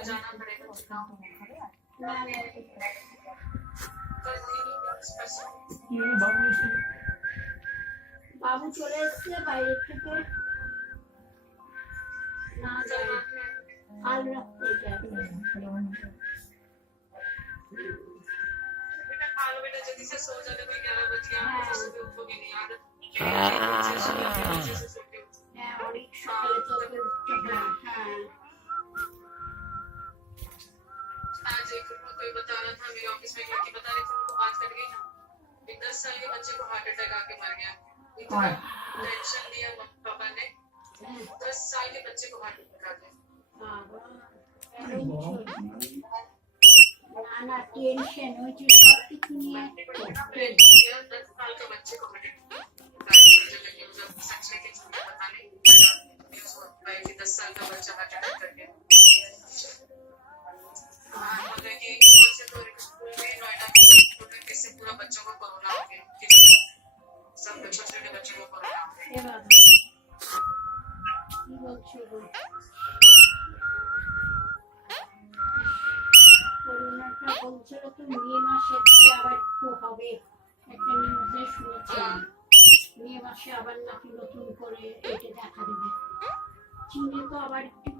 जाना पड़ेगा चुनाव में। বাবু চলে এসছে বাইরে থেকে না যায় কাল রাত্রে যাবে बेटा खा लो बेटा जल्दी से सो जाते कोई 11 बज गया तो सुबह उठोगे नहीं आदत হ্যাঁ অনেক সকালে চোখে উঠতে হয় হ্যাঁ आज एक कोई बता रहा था मेरे ऑफिस में एक लड़की बता रही थी उनको बात कर गई ना एक 10 साल के बच्चे को हार्ट अटैक आके मर गया इतना टेंशन दिया पापा ने 10 साल के बच्चे को हार्ट अटैक आ गया ना टेंशन ওই যে সব কিছু নিয়ে 10 साल के बच्चे को हार्ट अटैक जब सच में कि झूठ पता नहीं न्यूज़ होता है कि 10 साल का बच्चा हार्ट अटैक कर गया मगर कि कौन से तो स्कूल में नोएडा के स्कूल में किससे पूरा बच्चों को कोरोना हो गया सब छोटे छोटे बच्चों को कोरोना हो गया এবার কি বলছো গো করোনাটা বলছিল তো মে মাসে আবার একটু হবে একটা নিউজে শুনেছিলাম মে মাসে আবার নাকি নতুন করে এটা দেখা দেবে চীনে তো আবার একটু